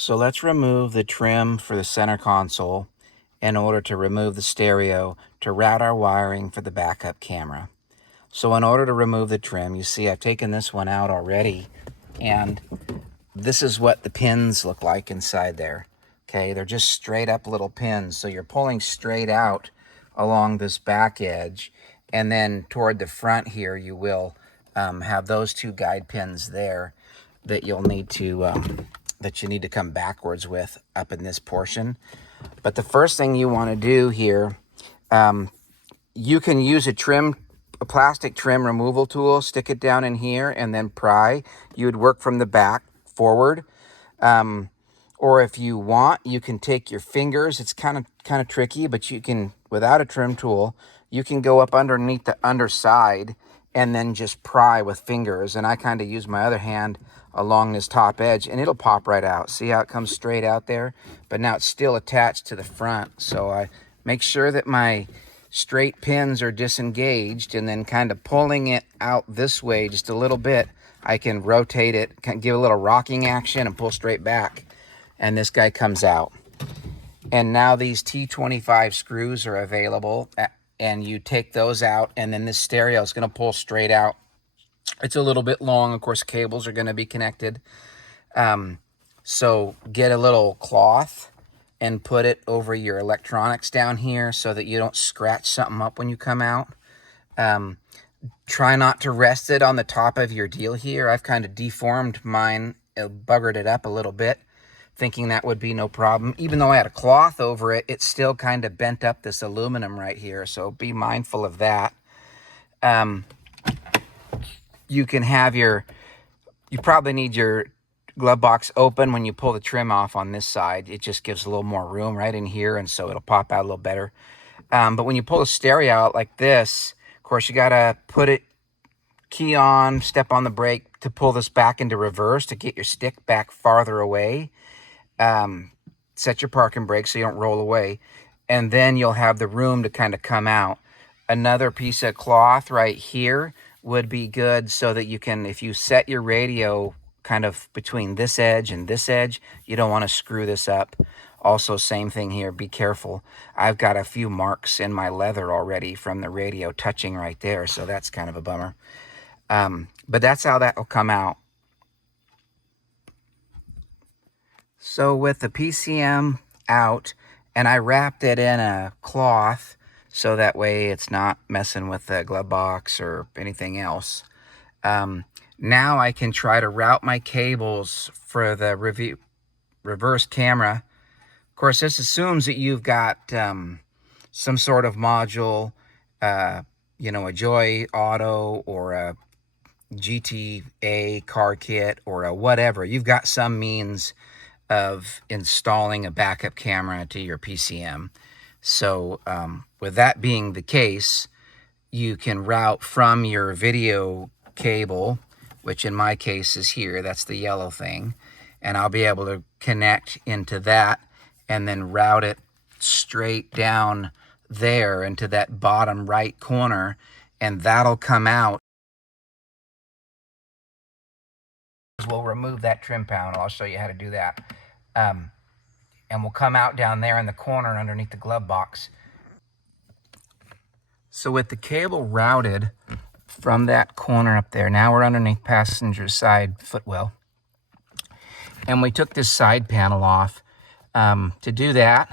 So let's remove the trim for the center console in order to remove the stereo to route our wiring for the backup camera. So in order to remove the trim, you see I've taken this one out already, and this is what the pins look like inside there. Okay, they're just straight up little pins. So you're pulling straight out along this back edge, and then toward the front here you will have those two guide pins there that you'll need to come backwards with up in this portion. But the first thing you want to do here, you can use a plastic trim removal tool, stick it down in here and then pry. You would work from the back forward. Or if you want, you can take your fingers. It's kind of tricky, but you can, without a trim tool, you can go up underneath the underside and then just pry with fingers. And I kind of use my other hand along this top edge and it'll pop right out. See how it comes straight out there? But now it's still attached to the front. So I make sure that my straight pins are disengaged, and then kind of pulling it out this way just a little bit, I can rotate it, can give a little rocking action and pull straight back. And this guy comes out. And now these T25 screws are available, and you take those out, and then this stereo is going to pull straight out. It's a little bit long. Of course, cables are going to be connected. So get a little cloth and put it over your electronics down here so that you don't scratch something up when you come out. Try not to rest it on the top of your deal here. I've kind of deformed mine, buggered it up a little bit, thinking that would be no problem. Even though I had a cloth over it, it still kind of bent up this aluminum right here, so be mindful of that. You can have you probably need your glove box open when you pull the trim off on this side. It just gives a little more room right in here, and so it'll pop out a little better. But when you pull the stereo out like this, of course, you gotta put it, key on, step on the brake to pull this back into reverse to get your stick back farther away. Set your parking brake so you don't roll away, and then you'll have the room to kind of come out. Another piece of cloth right here would be good so that you can, if you set your radio kind of between this edge and this edge, you don't want to screw this up. Also, same thing here, be careful. I've got a few marks in my leather already from the radio touching right there, so that's kind of a bummer. But that's how that will come out. So with the PCM out, and I wrapped it in a cloth so that way it's not messing with the glove box or anything else. Now I can try to route my cables for the reverse camera. Of course, this assumes that you've got some sort of module, a Joy Auto or a GTA car kit or a whatever. You've got some means of installing a backup camera to your PCM. So with that being the case, you can route from your video cable, which in my case is here, that's the yellow thing, and I'll be able to connect into that and then route it straight down there into that bottom right corner, and that'll come out. We'll remove that trim panel. I'll show you how to do that. And we'll come out down there in the corner underneath the glove box. So with the cable routed from that corner up there, now we're underneath passenger side footwell. And we took this side panel off. To do that,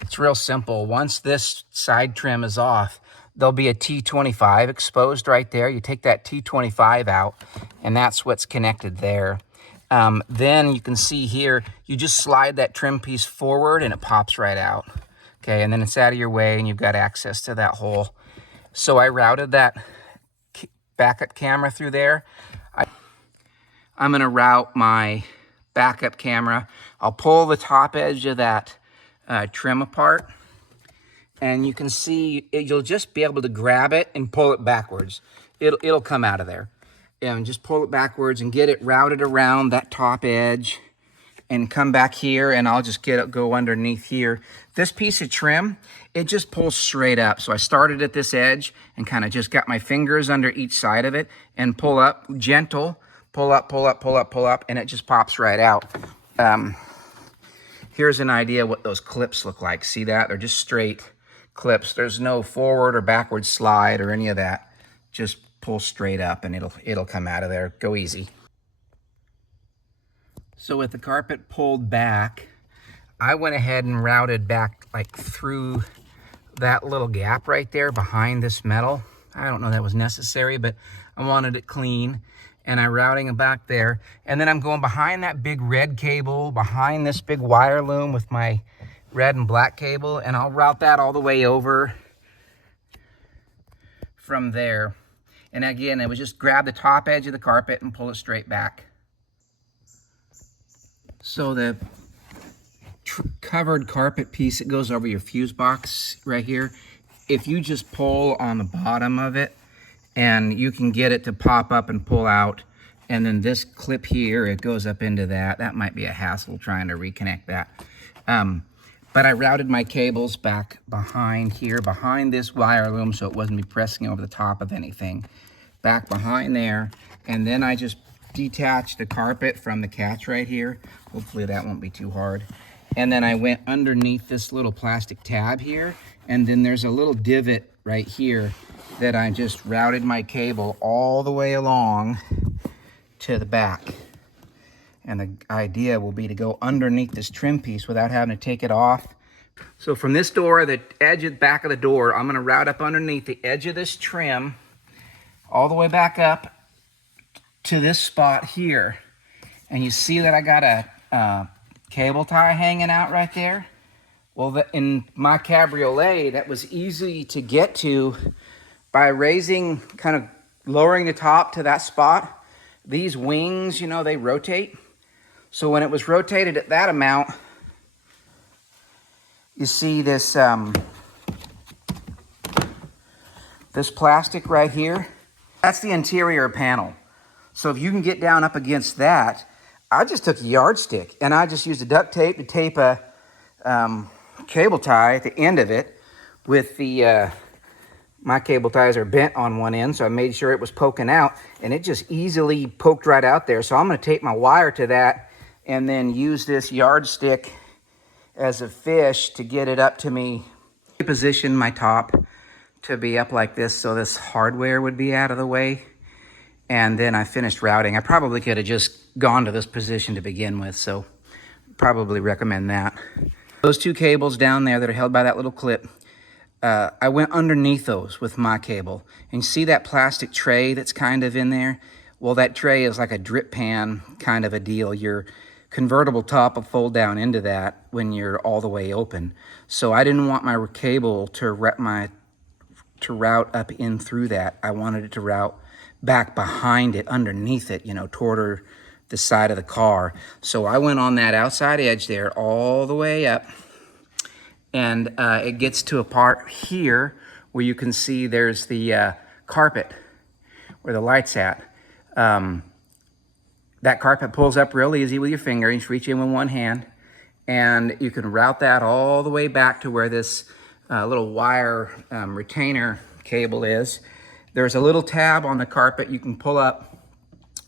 it's real simple. Once this side trim is off, there'll be a T25 exposed right there. You take that T25 out, and that's what's connected there. Then you can see here, you just slide that trim piece forward and it pops right out. Okay, and then it's out of your way and you've got access to that hole. So I routed that backup camera through there. I'm gonna route my backup camera. I'll pull the top edge of that trim apart, and you can see you'll just be able to grab it and pull it backwards. It'll come out of there. And just pull it backwards and get it routed around that top edge and come back here, and I'll just go underneath here. This piece of trim, it just pulls straight up. So I started at this edge and kind of just got my fingers under each side of it and pull up, gentle, pull up, pull up, pull up, pull up, and it just pops right out. here's an idea what those clips look like. See that? They're just straight clips. There's no forward or backward slide or any of that. Just pull straight up and it'll come out of there. Go easy. So with the carpet pulled back, I went ahead and routed back like through that little gap right there behind this metal. I don't know that was necessary, but I wanted it clean. And I'm routing it back there. And then I'm going behind that big red cable, behind this big wire loom with my red and black cable, and I'll route that all the way over from there. And again, it was just grab the top edge of the carpet and pull it straight back. So the covered carpet piece that goes over your fuse box right here, if you just pull on the bottom of it, and you can get it to pop up and pull out. And then this clip here, it goes up into that. That might be a hassle trying to reconnect that. But I routed my cables back behind here, behind this wire loom, so it wasn't me pressing over the top of anything. Back behind there. And then I just detached the carpet from the catch right here. Hopefully that won't be too hard. And then I went underneath this little plastic tab here. And then there's a little divot right here that I just routed my cable all the way along to the back. And the idea will be to go underneath this trim piece without having to take it off. So from this door, the edge of the back of the door, I'm gonna route up underneath the edge of this trim all the way back up to this spot here. And you see that I got a cable tie hanging out right there? Well, in my cabriolet, that was easy to get to by raising, kind of lowering the top to that spot. These wings, you know, they rotate. So when it was rotated at that amount, you see this, this plastic right here. That's the interior panel. So if you can get down up against that, I just took a yardstick and I just used a duct tape to tape a cable tie at the end of it with the, my cable ties are bent on one end, so I made sure it was poking out, and it just easily poked right out there. So I'm going to tape my wire to that and then use this yardstick as a fish to get it up to me. Position my top to be up like this so this hardware would be out of the way. And then I finished routing. I probably could have just gone to this position to begin with, so probably recommend that. Those two cables down there that are held by that little clip, I went underneath those with my cable. And you see that plastic tray that's kind of in there? Well, that tray is like a drip pan kind of a deal. Your convertible top will fold down into that when you're all the way open. So I didn't want my cable to route up in through that. I wanted it to route back behind it, underneath it, you know, toward the side of the car. So I went on that outside edge there all the way up. And it gets to a part here where you can see there's the carpet where the light's at. That carpet pulls up real easy with your finger. You just reach in with one hand, and you can route that all the way back to where this little wire retainer cable is. There's a little tab on the carpet you can pull up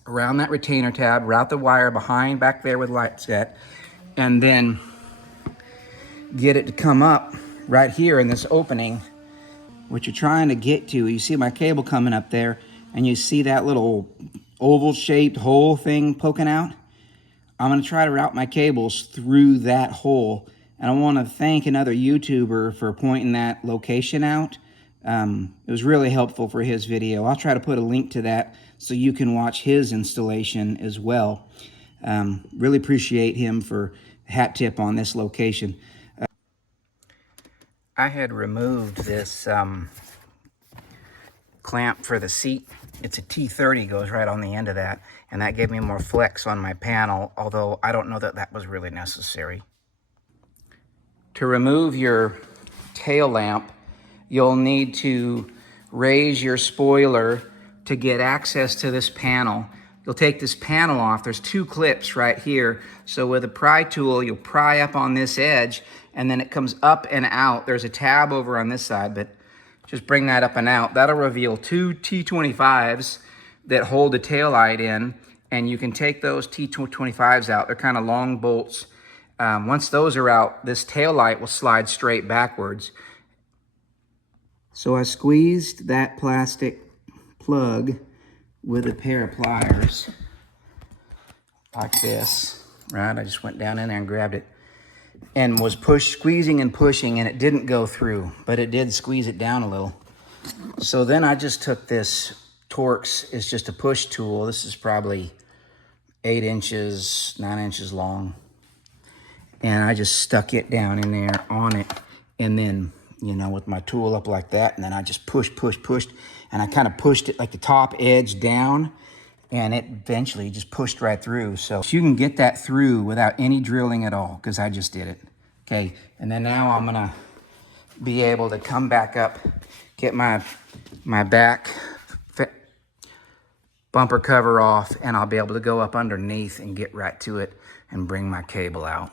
around that retainer tab, route the wire behind back there with light set, and then get it to come up right here in this opening. What you're trying to get to, you see my cable coming up there, and you see that little oval shaped hole thing poking out. I'm going to try to route my cables through that hole, and I want to thank another YouTuber for pointing that location out. It was really helpful for his video. I'll try to put a link to that so you can watch his installation as well. Really appreciate him for hat tip on this location. I had removed this clamp for the seat. It's a T30, goes right on the end of that, and that gave me more flex on my panel, although I don't know that that was really necessary. To remove your tail lamp, you'll need to raise your spoiler to get access to this panel. You'll take this panel off. There's two clips right here. So with a pry tool, you'll pry up on this edge, and then it comes up and out. There's a tab over on this side, but just bring that up and out. That'll reveal two T25s that hold the taillight in, and you can take those T25s out. They're kind of long bolts. Once those are out, this tail light will slide straight backwards. So I squeezed that plastic plug with a pair of pliers like this, right? I just went down in there and grabbed it and was squeezing and pushing, and it didn't go through, but it did squeeze it down a little. So then I just took this Torx, it's just a push tool. This is probably 8 inches, 9 inches long. And I just stuck it down in there on it. And then, you know, with my tool up like that, and then I just pushed. And I kind of pushed it like the top edge down, and it eventually just pushed right through. So you can get that through without any drilling at all, because I just did it. Okay, and then now I'm gonna be able to come back up, get my back bumper cover off, and I'll be able to go up underneath and get right to it and bring my cable out.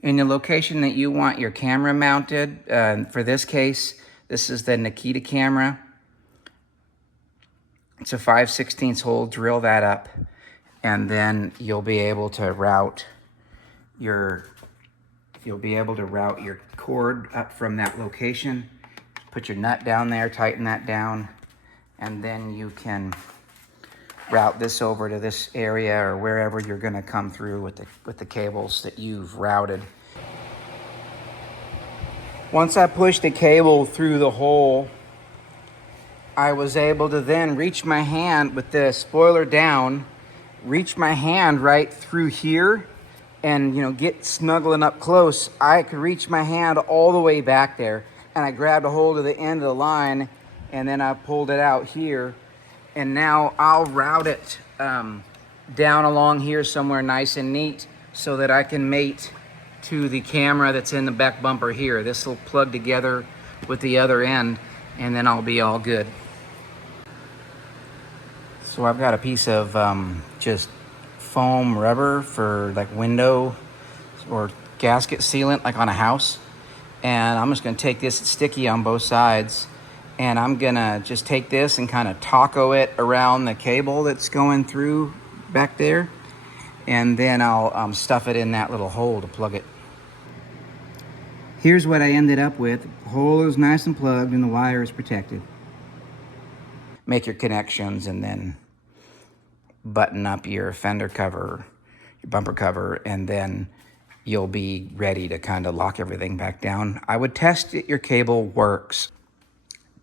In the location that you want your camera mounted, for this case, this is the Nikita camera. It's a 5/16 hole, drill that up, and then you'll be able to route your cord up from that location. Put your nut down there, tighten that down, and then you can route this over to this area or wherever you're gonna come through with the cables that you've routed. Once I pushed the cable through the hole, I was able to then reach my hand with the spoiler down, reach my hand right through here and, you know, get snuggling up close. I could reach my hand all the way back there, and I grabbed a hold of the end of the line, and then I pulled it out here. And now I'll route it down along here somewhere nice and neat so that I can mate to the camera that's in the back bumper here. This will plug together with the other end, and then I'll be all good. So I've got a piece of just foam rubber for like window or gasket sealant, like on a house. And I'm just gonna take this, it's sticky on both sides, and I'm gonna just take this and kind of taco it around the cable that's going through back there. And then I'll stuff it in that little hole to plug it. Here's what I ended up with. The hole is nice and plugged and the wire is protected. Make your connections and then button up your fender cover, your bumper cover, and then you'll be ready to kind of lock everything back down. I would test that your cable works.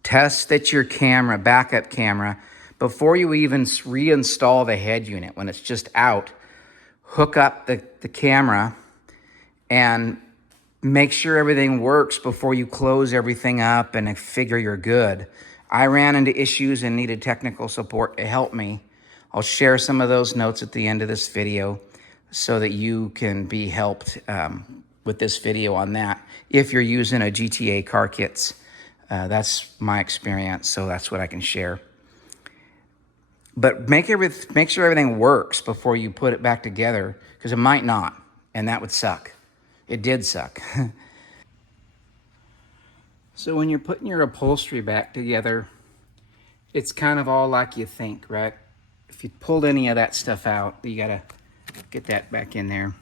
Test that your camera, backup camera, before you even reinstall the head unit, when it's just out, hook up the camera and make sure everything works before you close everything up and figure you're good. I ran into issues and needed technical support to help me. I'll share some of those notes at the end of this video so that you can be helped with this video on that. If you're using a GTA car kits, that's my experience, so that's what I can share. But make sure everything works before you put it back together, because it might not, and that would suck. It did suck. So when you're putting your upholstery back together, it's kind of all like you think, right? If you pulled any of that stuff out, you gotta get that back in there.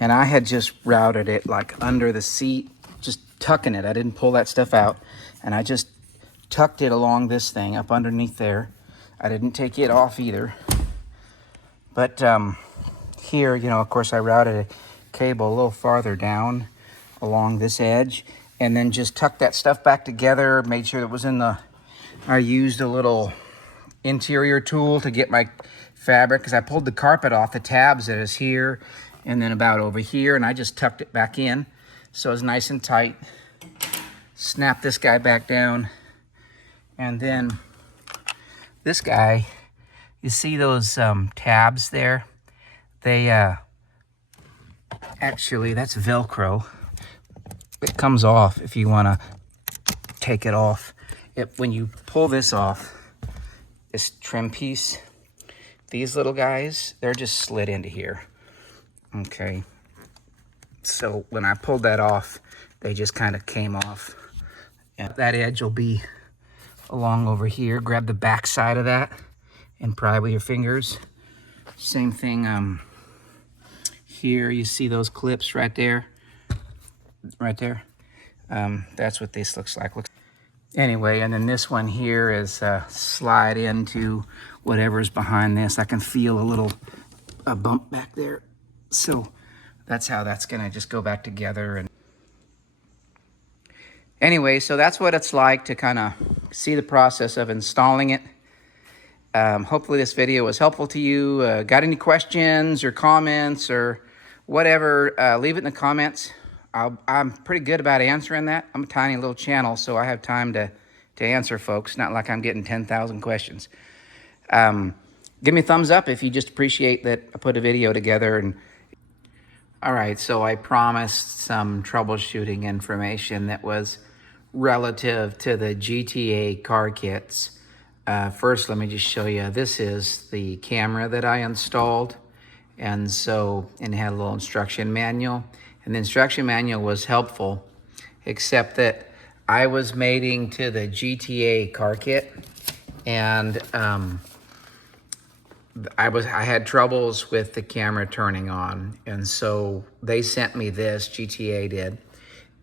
And I had just routed it like under the seat, just tucking it. I didn't pull that stuff out, and I just tucked it along this thing up underneath there. I didn't take it off either. But here, you know, of course, I routed a cable a little farther down along this edge, and then just tucked that stuff back together, made sure it was in the, I used a little interior tool to get my fabric, because I pulled the carpet off the tabs that is here and then about over here, and I just tucked it back in so it's nice and tight. Snap this guy back down, and then this guy, you see those tabs there? They actually, that's Velcro. It comes off if you want to take it off. When you pull this off, this trim piece, these little guys, they're just slid into here. Okay. So when I pulled that off, they just kind of came off. And that edge will be along over here. Grab the back side of that and pry with your fingers. Same thing here. You see those clips right there? Right there. That's what this looks like. Anyway, and then this one here is slide into whatever's behind this. I can feel a little bump back there. So that's how that's gonna just go back together. And anyway, so that's what it's like to kind of see the process of installing it. Hopefully this video was helpful to you. Got any questions or comments or whatever, leave it in the comments. I'm pretty good about answering that. I'm a tiny little channel, so I have time to answer folks. Not like I'm getting 10,000 questions. Give me a thumbs up if you just appreciate that I put a video together. And all right, so I promised some troubleshooting information that was relative to the GTA car kits. First, let me just show you. This is the camera that I installed. And it had a little instruction manual. And the instruction manual was helpful, except that I was mating to the GTA car kit. And I had troubles with the camera turning on. And so they sent me this, GTA did.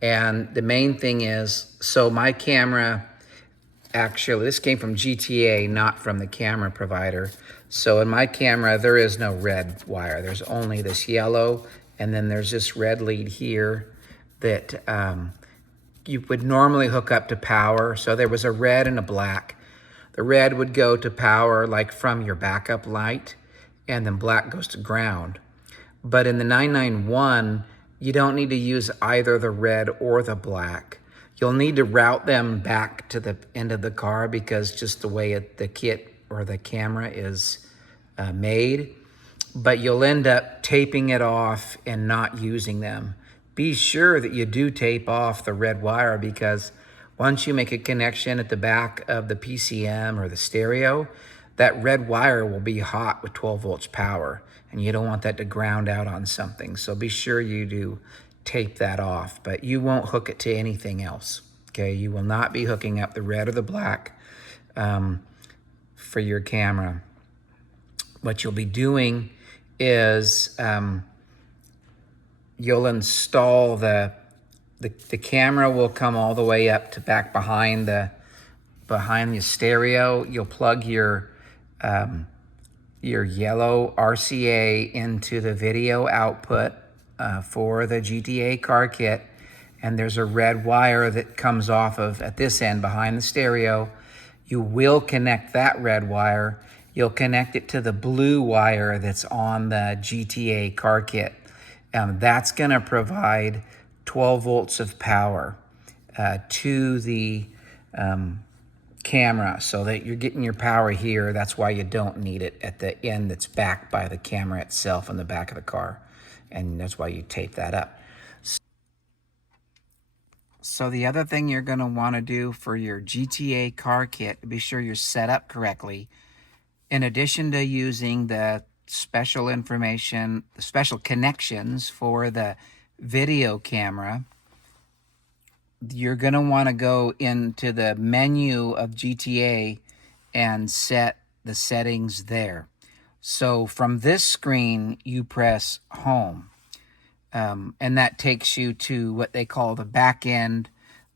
And the main thing is, so my camera, actually, this came from GTA, not from the camera provider. So in my camera, there is no red wire. There's only this yellow, and then there's this red lead here that you would normally hook up to power. So there was a red and a black. The red would go to power, like from your backup light, and then black goes to ground. But in the 991, you don't need to use either the red or the black. You'll need to route them back to the end of the car because just the way the kit or the camera is made, but you'll end up taping it off and not using them. Be sure that you do tape off the red wire, because once you make a connection at the back of the PCM or the stereo, that red wire will be hot with 12 volts power, and you don't want that to ground out on something. So be sure you do tape that off, but you won't hook it to anything else. Okay, you will not be hooking up the red or the black for your camera. What you'll be doing is you'll install the camera will come all the way up to back behind the stereo. You'll plug your yellow RCA into the video output for the GTA car kit, and there's a red wire that comes off of at this end behind the stereo. You will connect that red wire. You'll connect it to the blue wire that's on the GTA car kit. That's going to provide 12 volts of power to the camera, so that you're getting your power here. That's why you don't need it at the end that's backed by the camera itself in the back of the car. And that's why you tape that up. So the other thing you're going to want to do for your GTA car kit, to be sure you're set up correctly, in addition to using the special information, the special connections for the video camera, you're going to want to go into the menu of GTA and set the settings there. So from this screen, you press home, and that takes you to what they call the back end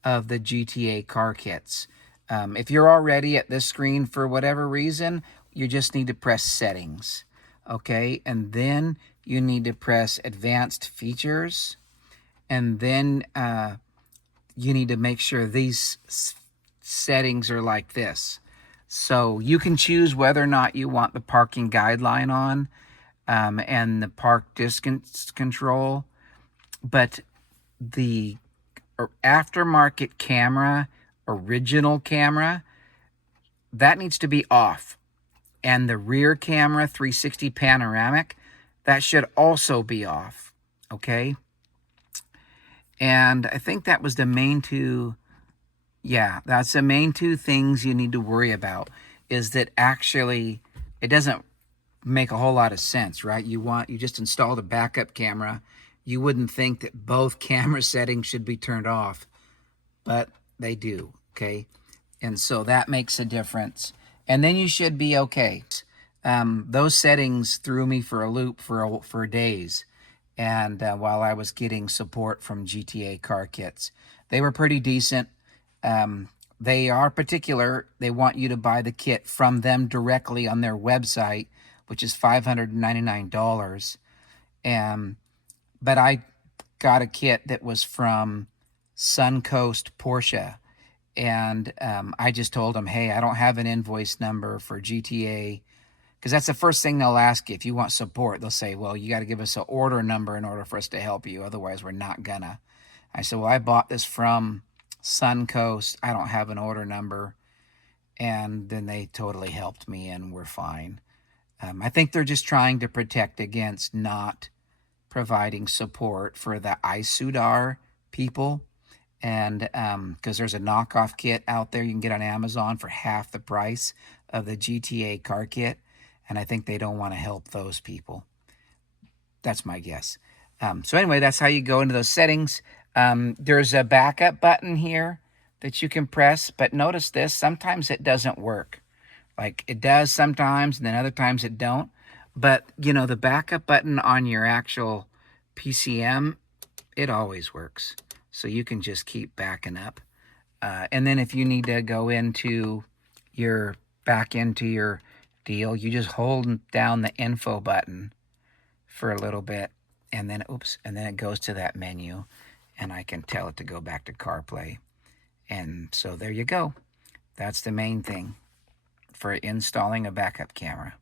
of the GTA car kits. If you're already at this screen for whatever reason, you just need to press settings, okay? And then you need to press advanced features, and then you need to make sure these settings are like this. So you can choose whether or not you want the parking guideline on and the park distance control, but the aftermarket camera, original camera, that needs to be off. And the rear camera, 360 panoramic, that should also be off, okay? And I think that was the main two. Yeah, that's the main two things you need to worry about, is that actually it doesn't make a whole lot of sense, right? You just installed a backup camera. You wouldn't think that both camera settings should be turned off, but they do, okay? And so that makes a difference. And then you should be okay. Those settings threw me for a loop for days. And while I was getting support from GTA car kits, they were pretty decent. They are particular. They want you to buy the kit from them directly on their website, which is $599. But I got a kit that was from Suncoast Porsche. And I just told them, hey, I don't have an invoice number for GTA, because that's the first thing they'll ask you. If you want support, they'll say, well, you got to give us an order number in order for us to help you. Otherwise, we're not gonna. I said, well, I bought this from Suncoast. I don't have an order number. And then they totally helped me and we're fine. I think they're just trying to protect against not providing support for the ISUDAR people. And because there's a knockoff kit out there you can get on Amazon for half the price of the GTA car kit. And I think they don't want to help those people. That's my guess. So anyway, that's how you go into those settings. There's a backup button here that you can press, but notice this, sometimes it doesn't work. Like it does sometimes, and then other times it don't. But, you know, the backup button on your actual PCM, it always works. So you can just keep backing up. And then if you need to go back into your deal, you just hold down the info button for a little bit, and then, and then it goes to that menu, and I can tell it to go back to CarPlay. And so there you go. That's the main thing for installing a backup camera.